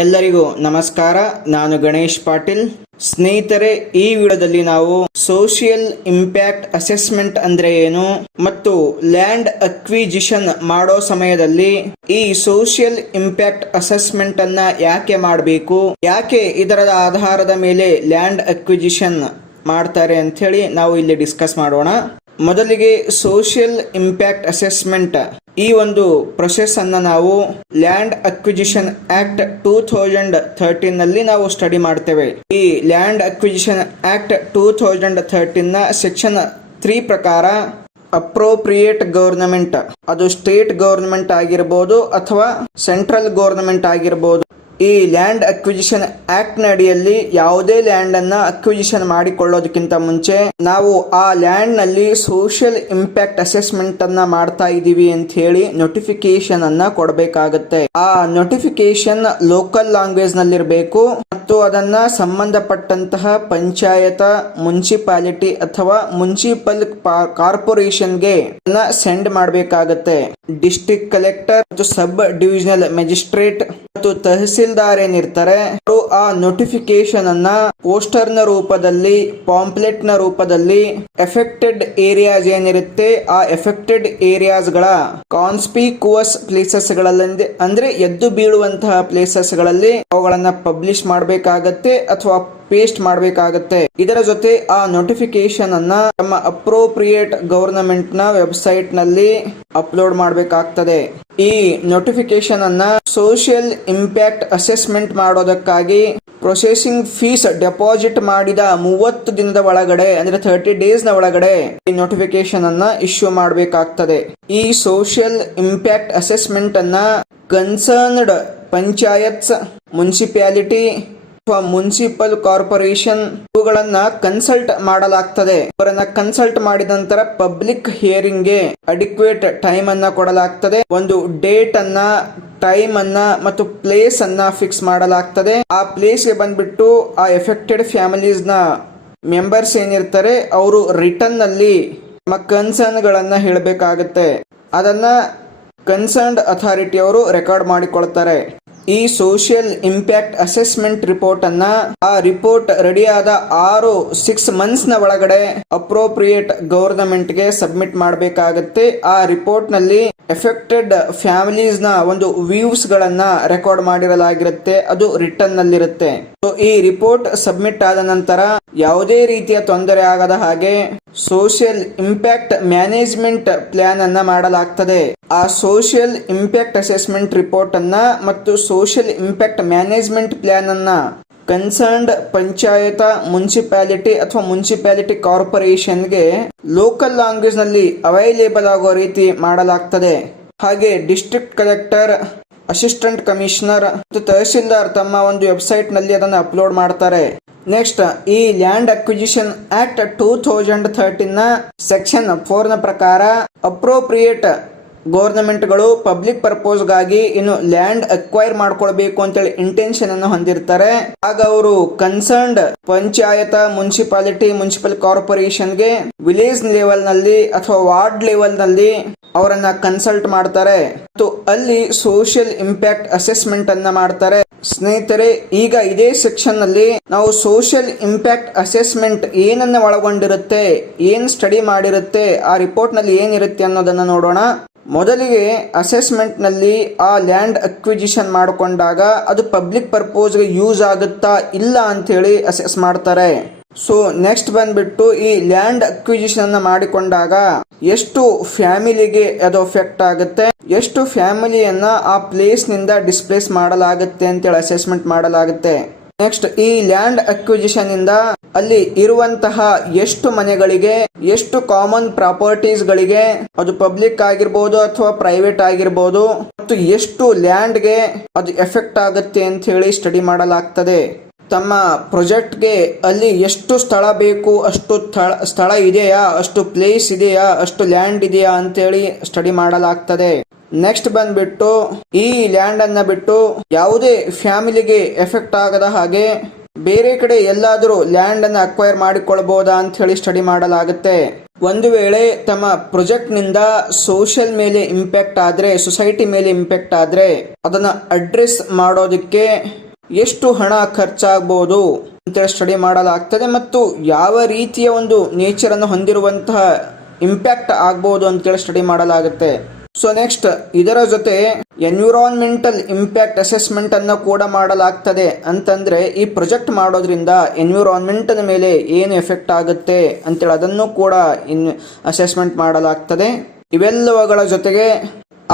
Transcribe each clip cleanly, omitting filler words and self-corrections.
ಎಲ್ಲರಿಗೂ ನಮಸ್ಕಾರ. ನಾನು ಗಣೇಶ್ ಪಾಟೀಲ್. ಸ್ನೇಹಿತರೆ, ಈ ವಿಡಿಯೋದಲ್ಲಿ ನಾವು ಸೋಷಿಯಲ್ ಇಂಪ್ಯಾಕ್ಟ್ ಅಸೆಸ್ಮೆಂಟ್ ಅಂದ್ರೆ ಏನು ಮತ್ತು ಲ್ಯಾಂಡ್ ಅಕ್ವಿಜಿಷನ್ ಮಾಡೋ ಸಮಯದಲ್ಲಿ ಈ ಸೋಷಿಯಲ್ ಇಂಪ್ಯಾಕ್ಟ್ ಅಸೆಸ್ಮೆಂಟ್ ಅನ್ನ ಯಾಕೆ ಮಾಡಬೇಕು, ಯಾಕೆ ಇದರ ಆಧಾರದ ಮೇಲೆ ಲ್ಯಾಂಡ್ ಅಕ್ವಿಜಿಷನ್ ಮಾಡ್ತಾರೆ ಅಂತ ಹೇಳಿ ನಾವು ಇಲ್ಲಿ ಡಿಸ್ಕಸ್ ಮಾಡೋಣ. ಮೊದಲಿಗೆ ಸೋಷಿಯಲ್ ಇಂಪ್ಯಾಕ್ಟ್ ಅಸೆಸ್ಮೆಂಟ್ ಈ ಒಂದು ಪ್ರೊಸೆಸ್ ಅನ್ನ ನಾವು ಲ್ಯಾಂಡ್ ಅಕ್ವಿಜಿಷನ್ ಆಕ್ಟ್ 2013 ನಲ್ಲಿ ನಾವು ಸ್ಟಡಿ ಮಾಡ್ತೇವೆ. ಈ ಲ್ಯಾಂಡ್ ಅಕ್ವಿಜಿಷನ್ ಆಕ್ಟ್ 2013 ನ ಸೆಕ್ಷನ್ 3 ಪ್ರಕಾರ ಅಪ್ರೋಪ್ರಿಯೇಟ್ ಗವರ್ನಮೆಂಟ್, ಅದು ಸ್ಟೇಟ್ ಗವರ್ನಮೆಂಟ್ ಆಗಿರಬಹುದು ಅಥವಾ ಸೆಂಟ್ರಲ್ ಗವರ್ನಮೆಂಟ್ ಆಗಿರಬಹುದು, ಈ ಲ್ಯಾಂಡ್ ಅಕ್ವಿಜಿಷನ್ ಆಕ್ಟ್ ನ ಅಡಿಯಲ್ಲಿ ಯಾವುದೇ ಲ್ಯಾಂಡ್ ಅನ್ನ ಅಕ್ವಿಜಿಷನ್ ಮಾಡಿಕೊಳ್ಳೋದಕ್ಕಿಂತ ಮುಂಚೆ ನಾವು ಆ ಲ್ಯಾಂಡ್ ನಲ್ಲಿ ಸೋಷಿಯಲ್ ಇಂಪ್ಯಾಕ್ಟ್ ಅಸೆಸ್ಮೆಂಟ್ ಅನ್ನ ಮಾಡ್ತಾ ಇದೀವಿ ಅಂತ ಹೇಳಿ ನೋಟಿಫಿಕೇಶನ್ ಅನ್ನ ಕೊಡಬೇಕಾಗುತ್ತೆ. ಆ ನೋಟಿಫಿಕೇಶನ್ ಲೋಕಲ್ ಲ್ಯಾಂಗ್ವೇಜ್ ನಲ್ಲಿರಬೇಕು ಮತ್ತು ಅದನ್ನ ಸಂಬಂಧಪಟ್ಟಂತಹ ಪಂಚಾಯತ, ಮುನ್ಸಿಪಾಲಿಟಿ ಅಥವಾ ಮುನ್ಸಿಪಲ್ ಕಾರ್ಪೊರೇಷನ್ಗೆ ಸೆಂಡ್ ಮಾಡಬೇಕಾಗತ್ತೆ. ಡಿಸ್ಟ್ರಿಕ್ಟ್ ಕಲೆಕ್ಟರ್ ಮತ್ತು ಸಬ್ ಡಿವಿಷನಲ್ ಮ್ಯಾಜಿಸ್ಟ್ರೇಟ್ ಮತ್ತು ತಹಸೀಲ್ದಾರ್ ಏನಿರ್ತಾರೆ ಅವರು ಆ ನೋಟಿಫಿಕೇಶನ್ ಅನ್ನ ಪೋಸ್ಟರ್ ನ ರೂಪದಲ್ಲಿ, ಪಾಂಪ್ಲೆಟ್ ನ ರೂಪದಲ್ಲಿ ಎಫೆಕ್ಟೆಡ್ ಏರಿಯಾಸ್ ಏನಿರುತ್ತೆ ಆ ಎಫೆಕ್ಟೆಡ್ ಏರಿಯಾಸ್ ಗಳ ಕಾನ್ಸ್ಪಿಕ್ಯೂಸ್ ಪ್ಲೇಸಸ್ ಗಳಲ್ಲಿ, ಅಂದ್ರೆ ಎದ್ದು ಬೀಳುವಂತಹ ಪ್ಲೇಸಸ್ ಗಳಲ್ಲಿ ಅವುಗಳನ್ನ ಪಬ್ಲಿಷ್ ಮಾಡಬೇಕಾಗತ್ತೆ ಅಥವಾ ಪೇಸ್ಟ್ ಮಾಡಬೇಕಾಗತ್ತೆ. ಇದರ ಜೊತೆ ಆ ನೋಟಿಫಿಕೇಶನ್ ಅನ್ನ ನಮ್ಮ ಅಪ್ರೋಪ್ರಿಯೇಟ್ ಗವರ್ನಮೆಂಟ್ ನ ವೆಬ್ಸೈಟ್ ನಲ್ಲಿ ಅಪ್ಲೋಡ್ ಮಾಡಬೇಕಾಗ್ತದೆ. ಈ ನೋಟಿಫಿಕೇಶನ್ ಅನ್ನ ಸೋಷಿಯಲ್ ಇಂಪ್ಯಾಕ್ಟ್ ಅಸೆಸ್ಮೆಂಟ್ ಮಾಡೋದಕ್ಕಾಗಿ ಪ್ರೊಸೆಸಿಂಗ್ ಫೀಸ್ ಡೆಪಾಸಿಟ್ ಮಾಡಿದ 30 ದಿನದ ಒಳಗಡೆ, ಅಂದ್ರೆ 30 ಡೇಸ್ ನ ಒಳಗಡೆ ಈ ನೋಟಿಫಿಕೇಶನ್ ಅನ್ನ ಇಶ್ಯೂ ಮಾಡಬೇಕಾಗ್ತದೆ. ಈ ಸೋಷಿಯಲ್ ಇಂಪ್ಯಾಕ್ಟ್ ಅಸೆಸ್ಮೆಂಟ್ ಅನ್ನ ಕನ್ಸರ್ನ್ಡ್ ಪಂಚಾಯತ್ಸ್, ಮುನ್ಸಿಪಾಲಿಟಿ ಅಥವಾ ಮುನ್ಸಿಪಲ್ ಕಾರ್ಪೊರೇಷನ್ ಇವುಗಳನ್ನ ಕನ್ಸಲ್ಟ್ ಮಾಡಲಾಗ್ತದೆ. ಅವರನ್ನ ಕನ್ಸಲ್ಟ್ ಮಾಡಿದ ನಂತರ ಪಬ್ಲಿಕ್ ಹಿಯರಿಂಗ್ ಗೆ ಅಡಿಕ್ವೇಟ್ ಟೈಮ್ ಅನ್ನ ಕೊಡಲಾಗ್ತದೆ. ಒಂದು ಡೇಟ್ ಅನ್ನ, ಟೈಮ್ ಅನ್ನ ಮತ್ತು ಪ್ಲೇಸ್ ಅನ್ನ ಫಿಕ್ಸ್ ಮಾಡಲಾಗ್ತದೆ. ಆ ಪ್ಲೇಸ್ ಗೆ ಬಂದ್ಬಿಟ್ಟು ಆ ಎಫೆಕ್ಟೆಡ್ ಫ್ಯಾಮಿಲೀಸ್ ನ ಮೆಂಬರ್ಸ್ ಏನಿರ್ತಾರೆ ಅವರು ರಿಟರ್ನ್ ನಲ್ಲಿ ತಮ್ಮ ಕನ್ಸರ್ನ್ ಗಳನ್ನ ಹೇಳಬೇಕಾಗುತ್ತೆ. ಅದನ್ನ ಕನ್ಸರ್ನ್ಡ್ ಅಥಾರಿಟಿ ಅವರು ರೆಕಾರ್ಡ್ ಮಾಡಿಕೊಳ್ತಾರೆ. ಈ ಸೋಷಿಯಲ್ ಇಂಪ್ಯಾಕ್ಟ್ ಅಸೆಸ್ಮೆಂಟ್ ರಿಪೋರ್ಟ್ ಅನ್ನ, ಆ ರಿಪೋರ್ಟ್ ರೆಡಿ ಆದ 6 ಮಂತ್ಸ್ ನ ಒಳಗಡೆ ಅಪ್ರೋಪ್ರಿಯೇಟ್ ಗವರ್ನಮೆಂಟ್ ಗೆ ಸಬ್ಮಿಟ್ ಮಾಡಬೇಕಾಗುತ್ತೆ. ಆ ರಿಪೋರ್ಟ್ ನಲ್ಲಿ ಎಫೆಕ್ಟೆಡ್ ಫ್ಯಾಮಿಲೀಸ್ ನ ಒಂದು ವ್ಯೂಸ್ ಗಳನ್ನ ರೆಕಾರ್ಡ್ ಮಾಡಿರಲಾಗಿರುತ್ತೆ, ಅದು ರಿಟರ್ನ್ ನಲ್ಲಿರುತ್ತೆ. ಈ ರಿಪೋರ್ಟ್ ಸಬ್ಮಿಟ್ ಆದ ನಂತರ ಯಾವುದೇ ರೀತಿಯ ತೊಂದರೆ ಆಗದ ಹಾಗೆ ಸೋಷಿಯಲ್ ಇಂಪ್ಯಾಕ್ಟ್ ಮ್ಯಾನೇಜ್ಮೆಂಟ್ ಪ್ಲಾನ್ ಅನ್ನ ಮಾಡಲಾಗ್ತದೆ. ಆ ಸೋಷಿಯಲ್ ಇಂಪ್ಯಾಕ್ಟ್ ಅಸೆಸ್ಮೆಂಟ್ ರಿಪೋರ್ಟ್ ಅನ್ನ ಮತ್ತು ಸೋಷಿಯಲ್ ಇಂಪ್ಯಾಕ್ಟ್ ಮ್ಯಾನೇಜ್ಮೆಂಟ್ ಪ್ಲಾನ್ ಅನ್ನ ಕನ್ಸರ್ನ್ಡ್ ಪಂಚಾಯತ, ಮುನ್ಸಿಪಾಲಿಟಿ ಅಥವಾ ಮುನ್ಸಿಪಾಲಿಟಿ ಕಾರ್ಪೊರೇಷನ್ಗೆ ಲೋಕಲ್ ಲ್ಯಾಂಗ್ವೇಜ್ ನಲ್ಲಿ ಅವೈಲೇಬಲ್ ಆಗೋ ರೀತಿ ಮಾಡಲಾಗ್ತದೆ. ಹಾಗೆ ಡಿಸ್ಟ್ರಿಕ್ಟ್ ಕಲೆಕ್ಟರ್, ಅಸಿಸ್ಟೆಂಟ್ ಕಮಿಷನರ್ ಮತ್ತು ತಹಸೀಲ್ದಾರ್ ತಮ್ಮ ಒಂದು ವೆಬ್ಸೈಟ್ ನಲ್ಲಿ ಅದನ್ನು ಅಪ್ಲೋಡ್ ಮಾಡ್ತಾರೆ. ನೆಕ್ಸ್ಟ್, ಈ ಲ್ಯಾಂಡ್ ಅಕ್ವಿಜಿಷನ್ ಆಕ್ಟ್ 2013 ನ ಸೆಕ್ಷನ್ 4 ನ ಪ್ರಕಾರ ಅಪ್ರೋಪ್ರಿಯೇಟ್ ಗವರ್ನಮೆಂಟ್ಗಳು ಪಬ್ಲಿಕ್ ಪರ್ಪೋಸ್ ಗಾಗಿ ಇನ್ನು ಲ್ಯಾಂಡ್ ಅಕ್ವೈರ್ ಮಾಡ್ಕೊಳ್ಬೇಕು ಅಂತೇಳಿ ಇಂಟೆನ್ಷನ್ ಅನ್ನು ಹೊಂದಿರ್ತಾರೆ. ಆಗ ಅವರು ಕನ್ಸರ್ನ್ಡ್ ಪಂಚಾಯತ, ಮುನ್ಸಿಪಾಲಿಟಿ, ಮುನ್ಸಿಪಲ್ ಕಾರ್ಪೊರೇಷನ್ಗೆ ವಿಲೇಜ್ ಲೆವೆಲ್ ನಲ್ಲಿ ಅಥವಾ ವಾರ್ಡ್ ಲೆವೆಲ್ ನಲ್ಲಿ ಅವರನ್ನ ಕನ್ಸಲ್ಟ್ ಮಾಡ್ತಾರೆ ಮತ್ತು ಅಲ್ಲಿ ಸೋಷಿಯಲ್ ಇಂಪ್ಯಾಕ್ಟ್ ಅಸೆಸ್ಮೆಂಟ್ ಅನ್ನ ಮಾಡ್ತಾರೆ. ಸ್ನೇಹಿತರೆ, ಈಗ ಇದೇ ಸೆಕ್ಷನ್ ನಲ್ಲಿ ನಾವು ಸೋಷಿಯಲ್ ಇಂಪ್ಯಾಕ್ಟ್ ಅಸೆಸ್ಮೆಂಟ್ ಏನನ್ನ ಒಳಗೊಂಡಿರುತ್ತೆ, ಏನ್ ಸ್ಟಡಿ ಮಾಡಿರುತ್ತೆ, ಆ ರಿಪೋರ್ಟ್ ನಲ್ಲಿ ಏನಿರುತ್ತೆ ಅನ್ನೋದನ್ನ ನೋಡೋಣ. ಮೊದಲಿಗೆ ಅಸೆಸ್ಮೆಂಟ್ ನಲ್ಲಿ ಆ ಲ್ಯಾಂಡ್ ಅಕ್ವಿಜಿಷನ್ ಮಾಡಿಕೊಂಡಾಗ ಅದು ಪಬ್ಲಿಕ್ ಪರ್ಪೋಸ್ ಗೆ ಯೂಸ್ ಆಗುತ್ತಾ ಇಲ್ಲ ಅಂತ ಹೇಳಿ ಅಸೆಸ್ ಮಾಡ್ತಾರೆ. ಸೊ ನೆಕ್ಸ್ಟ್ ಬಂದ್ಬಿಟ್ಟು ಈ ಲ್ಯಾಂಡ್ ಅಕ್ವಿಜಿಷನ್ ಅನ್ನ ಮಾಡಿಕೊಂಡಾಗ ಎಷ್ಟು ಫ್ಯಾಮಿಲಿಗೆ ಅದು ಎಫೆಕ್ಟ್ ಆಗುತ್ತೆ, ಎಷ್ಟು ಫ್ಯಾಮಿಲಿಯನ್ನ ಆ ಪ್ಲೇಸ್ ನಿಂದ ಡಿಸ್ಪ್ಲೇಸ್ ಮಾಡಲಾಗುತ್ತೆ ಅಂತೇಳಿ ಅಸೆಸ್ಮೆಂಟ್ ಮಾಡಲಾಗುತ್ತೆ. ನೆಕ್ಸ್ಟ್, ಈ ಲ್ಯಾಂಡ್ ಅಕ್ವಿಜಿಷನ್ ಇಂದ ಅಲ್ಲಿ ಇರುವಂತಹ ಎಷ್ಟು ಮನೆಗಳಿಗೆ, ಎಷ್ಟು ಕಾಮನ್ ಪ್ರಾಪರ್ಟೀಸ್ ಗಳಿಗೆ, ಅದು ಪಬ್ಲಿಕ್ ಆಗಿರ್ಬೋದು ಅಥವಾ ಪ್ರೈವೇಟ್ ಆಗಿರ್ಬೋದು, ಮತ್ತು ಎಷ್ಟು ಲ್ಯಾಂಡ್ ಗೆ ಅದು ಎಫೆಕ್ಟ್ ಆಗುತ್ತೆ ಅಂತ ಹೇಳಿ ಸ್ಟಡಿ ಮಾಡಲಾಗ್ತದೆ. ತಮ್ಮ ಪ್ರಾಜೆಕ್ಟ್ಗೆ ಅಲ್ಲಿ ಎಷ್ಟು ಸ್ಥಳ ಬೇಕು, ಅಷ್ಟು ಸ್ಥಳ ಇದೆಯಾ, ಅಷ್ಟು ಪ್ಲೇಸ್ ಇದೆಯಾ, ಅಷ್ಟು ಲ್ಯಾಂಡ್ ಇದೆಯಾ ಅಂತೇಳಿ ಸ್ಟಡಿ ಮಾಡಲಾಗ್ತದೆ. ನೆಕ್ಸ್ಟ್ ಬಂದ್ಬಿಟ್ಟು ಈ ಲ್ಯಾಂಡ್ ಅನ್ನ ಬಿಟ್ಟು ಯಾವುದೇ ಫ್ಯಾಮಿಲಿಗೆ ಎಫೆಕ್ಟ್ ಆಗದ ಹಾಗೆ ಬೇರೆ ಕಡೆ ಎಲ್ಲಾದರೂ ಲ್ಯಾಂಡ್ ಅನ್ನು ಅಕ್ವೈರ್ ಮಾಡಿಕೊಳ್ಳಬಹುದಾ ಅಂತ ಹೇಳಿ ಸ್ಟಡಿ ಮಾಡಲಾಗುತ್ತೆ. ಒಂದು ವೇಳೆ ತಮ್ಮ ಪ್ರಾಜೆಕ್ಟ್ ನಿಂದ ಸೋಷಿಯಲ್ ಮೇಲೆ ಇಂಪ್ಯಾಕ್ಟ್ ಆದ್ರೆ, ಸೊಸೈಟಿ ಮೇಲೆ ಇಂಪ್ಯಾಕ್ಟ್ ಆದ್ರೆ ಅದನ್ನ ಅಡ್ರೆಸ್ ಮಾಡೋದಕ್ಕೆ ಎಷ್ಟು ಹಣ ಖರ್ಚಾಗಬಹುದು ಅಂತೇಳಿ ಸ್ಟಡಿ ಮಾಡಲಾಗ್ತದೆ ಮತ್ತು ಯಾವ ರೀತಿಯ ಒಂದು ನೇಚರನ್ನು ಹೊಂದಿರುವಂತಹ ಇಂಪ್ಯಾಕ್ಟ್ ಆಗ್ಬೋದು ಅಂತೇಳಿ ಸ್ಟಡಿ ಮಾಡಲಾಗುತ್ತೆ. ಸೊ ನೆಕ್ಸ್ಟ್ ಇದರ ಜೊತೆ ಎನ್ವಿರಾನ್ಮೆಂಟಲ್ ಇಂಪ್ಯಾಕ್ಟ್ ಅಸೆಸ್ಮೆಂಟ್ ಅನ್ನು ಕೂಡ ಮಾಡಲಾಗ್ತದೆ. ಅಂತಂದ್ರೆ ಈ ಪ್ರಾಜೆಕ್ಟ್ ಮಾಡೋದ್ರಿಂದ ಎನ್ವಿರಾನ್ಮೆಂಟ್ ಮೇಲೆ ಏನು ಎಫೆಕ್ಟ್ ಆಗುತ್ತೆ ಅಂತೇಳಿ ಅದನ್ನು ಕೂಡ ಅಸೆಸ್ಮೆಂಟ್ ಮಾಡಲಾಗ್ತದೆ. ಇವೆಲ್ಲವುಗಳ ಜೊತೆಗೆ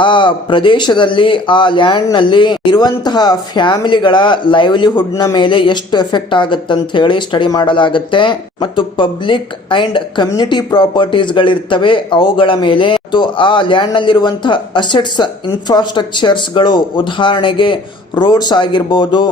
ಆ ಪ್ರದೇಶದಲ್ಲಿ ಆ ಲ್ಯಾಂಡ್ನಲ್ಲಿ ಇರುವಂತಹ ಫ್ಯಾಮಿಲಿಗಳ ಲೈವ್ಲಿಹುಡ್ನ ಮೇಲೆ ಎಷ್ಟು ಎಫೆಕ್ಟ್ ಆಗುತ್ತೆ ಅಂತ ಹೇಳಿ ಸ್ಟಡಿ ಮಾಡಲಾಗುತ್ತೆ. ಮತ್ತು ಪಬ್ಲಿಕ್ ಅಂಡ್ ಕಮ್ಯುನಿಟಿ ಪ್ರಾಪರ್ಟೀಸ್ಗಳಿರ್ತವೆ ಅವುಗಳ ಮೇಲೆ ಮತ್ತು ಆ ಲ್ಯಾಂಡ್ನಲ್ಲಿರುವಂತಹ ಅಸೆಟ್ಸ್ ಇನ್ಫ್ರಾಸ್ಟ್ರಕ್ಚರ್ಸ್ಗಳು, ಉದಾಹರಣೆಗೆ ರೋಡ್ಸ್ ಆಗಿರ್ಬೋದು,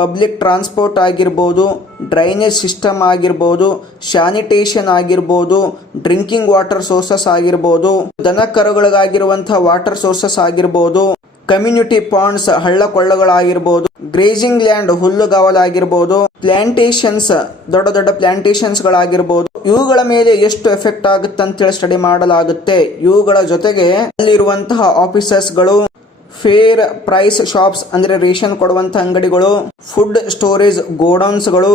ಪಬ್ಲಿಕ್ ಟ್ರಾನ್ಸ್ಪೋರ್ಟ್ ಆಗಿರ್ಬೋದು, ಡ್ರೈನೇಜ್ ಸಿಸ್ಟಮ್ ಆಗಿರ್ಬೋದು, ಸ್ಯಾನಿಟೇಷನ್ ಆಗಿರ್ಬೋದು, ಡ್ರಿಂಕಿಂಗ್ ವಾಟರ್ ಸೋರ್ಸಸ್ ಆಗಿರ್ಬೋದು, ದನ ಕರುಗಳಿಗಾಗಿರುವಂತಹ ವಾಟರ್ ಸೋರ್ಸಸ್ ಆಗಿರ್ಬೋದು, ಕಮ್ಯುನಿಟಿ ಪಾಂಡ್ಸ್ ಹಳ್ಳ ಕೊಳ್ಳಗಳಾಗಿರ್ಬೋದು, ಗ್ರೇಜಿಂಗ್ ಲ್ಯಾಂಡ್ ಹುಲ್ಲುಗಾವಲಾಗಿರ್ಬೋದು, ಪ್ಲಾಂಟೇಶನ್ಸ್ ದೊಡ್ಡ ದೊಡ್ಡ ಪ್ಲಾಂಟೇಶನ್ಸ್ ಗಳಾಗಿರ್ಬೋದು, ಇವುಗಳ ಮೇಲೆ ಎಷ್ಟು ಎಫೆಕ್ಟ್ ಆಗುತ್ತೆ ಅಂತೇಳಿ ಸ್ಟಡಿ ಮಾಡಲಾಗುತ್ತೆ. ಇವುಗಳ ಜೊತೆಗೆ ಅಲ್ಲಿರುವಂತಹ ಆಫೀಸರ್ಸ್ಗಳು, ಫೇರ್ ಪ್ರೈಸ್ ಶಾಪ್ಸ್ ಅಂದ್ರೆ ರೇಷನ್ ಕೊಡುವಂತ ಅಂಗಡಿಗಳು, ಫುಡ್ ಸ್ಟೋರೇಜ್ ಗೋಡೌನ್ಸ್ಗಳು,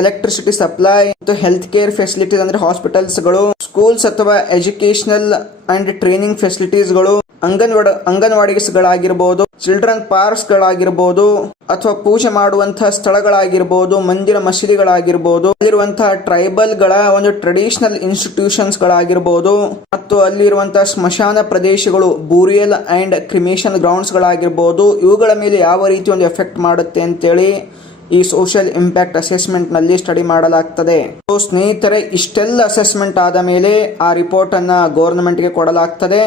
ಎಲೆಕ್ಟ್ರಿಸಿಟಿ ಸಪ್ಲೈ ಮತ್ತು ಹೆಲ್ತ್ ಕೇರ್ ಫೆಸಿಲಿಟೀಸ್ ಅಂದ್ರೆ ಹಾಸ್ಪಿಟಲ್ಸ್ಗಳು, ಸ್ಕೂಲ್ಸ್ ಅಥವಾ ಎಜುಕೇಶನಲ್ ಅಂಡ್ ಟ್ರೈನಿಂಗ್ ಫೆಸಿಲಿಟೀಸ್ಗಳು, ಅಂಗನವಾಡಿಗಳಾಗಿರ್ಬೋದು, ಚಿಲ್ಡ್ರನ್ ಪಾರ್ಕ್ಸ್ ಗಳಾಗಿರ್ಬೋದು, ಅಥವಾ ಪೂಜೆ ಮಾಡುವಂತಹ ಸ್ಥಳಗಳಾಗಿರ್ಬೋದು, ಮಂದಿರ ಮಸೀದಿಗಳಾಗಿರ್ಬೋದು, ಅಲ್ಲಿರುವಂತಹ ಟ್ರೈಬಲ್ ಗಳ ಒಂದು ಟ್ರೆಡಿಷನಲ್ ಇನ್ಸ್ಟಿಟ್ಯೂಷನ್ಸ್ ಗಳಾಗಿರ್ಬೋದು, ಮತ್ತು ಅಲ್ಲಿರುವಂತಹ ಸ್ಮಶಾನ ಪ್ರದೇಶಗಳು, ಬೂರಿಯಲ್ ಅಂಡ್ ಕ್ರಿಮೇಷನ್ ಗ್ರೌಂಡ್ಸ್ ಗಳಾಗಿರ್ಬೋದು, ಇವುಗಳ ಮೇಲೆ ಯಾವ ರೀತಿ ಒಂದು ಎಫೆಕ್ಟ್ ಮಾಡುತ್ತೆ ಅಂತೇಳಿ ಈ ಸೋಷಿಯಲ್ ಇಂಪ್ಯಾಕ್ಟ್ ಅಸೆಸ್ಮೆಂಟ್ ನಲ್ಲಿ ಸ್ಟಡಿ ಮಾಡಲಾಗ್ತದೆ. ಸೊ ಸ್ನೇಹಿತರೆ, ಇಷ್ಟೆಲ್ಲ ಅಸೆಸ್ಮೆಂಟ್ ಆದ ಮೇಲೆ ಆ ರಿಪೋರ್ಟ್ ಅನ್ನ ಗವರ್ನಮೆಂಟ್ಗೆ ಕೊಡಲಾಗ್ತದೆ.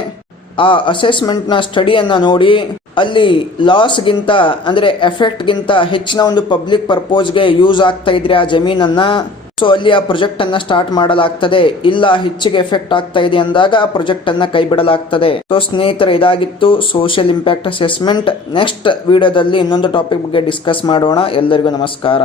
ಆ ಅಸೆಸ್ಮೆಂಟ್ ನ ಸ್ಟಡಿಯನ್ನ ನೋಡಿ ಅಲ್ಲಿ ಲಾಸ್ಗಿಂತ ಅಂದ್ರೆ ಎಫೆಕ್ಟ್ ಗಿಂತ ಹೆಚ್ಚಿನ ಒಂದು ಪಬ್ಲಿಕ್ ಪರ್ಪೋಸ್ಗೆ ಯೂಸ್ ಆಗ್ತಾ ಇದ್ರೆ ಆ ಜಮೀನನ್ನ, ಸೊ ಅಲ್ಲಿ ಆ ಪ್ರಾಜೆಕ್ಟ್ ಅನ್ನ ಸ್ಟಾರ್ಟ್ ಮಾಡಲಾಗ್ತದೆ. ಇಲ್ಲ ಹೆಚ್ಚಿಗೆ ಎಫೆಕ್ಟ್ ಆಗ್ತಾ ಇದೆ ಅಂದಾಗ ಆ ಪ್ರಾಜೆಕ್ಟ್ ಅನ್ನ ಕೈ ಬಿಡಲಾಗ್ತದೆ. ಸೊ ಸ್ನೇಹಿತರೆ, ಇದಾಗಿತ್ತು ಸೋಷಿಯಲ್ ಇಂಪ್ಯಾಕ್ಟ್ ಅಸೆಸ್ಮೆಂಟ್. ನೆಕ್ಸ್ಟ್ ವಿಡಿಯೋದಲ್ಲಿ ಇನ್ನೊಂದು ಟಾಪಿಕ್ ಬಗ್ಗೆ ಡಿಸ್ಕಸ್ ಮಾಡೋಣ. ಎಲ್ಲರಿಗೂ ನಮಸ್ಕಾರ.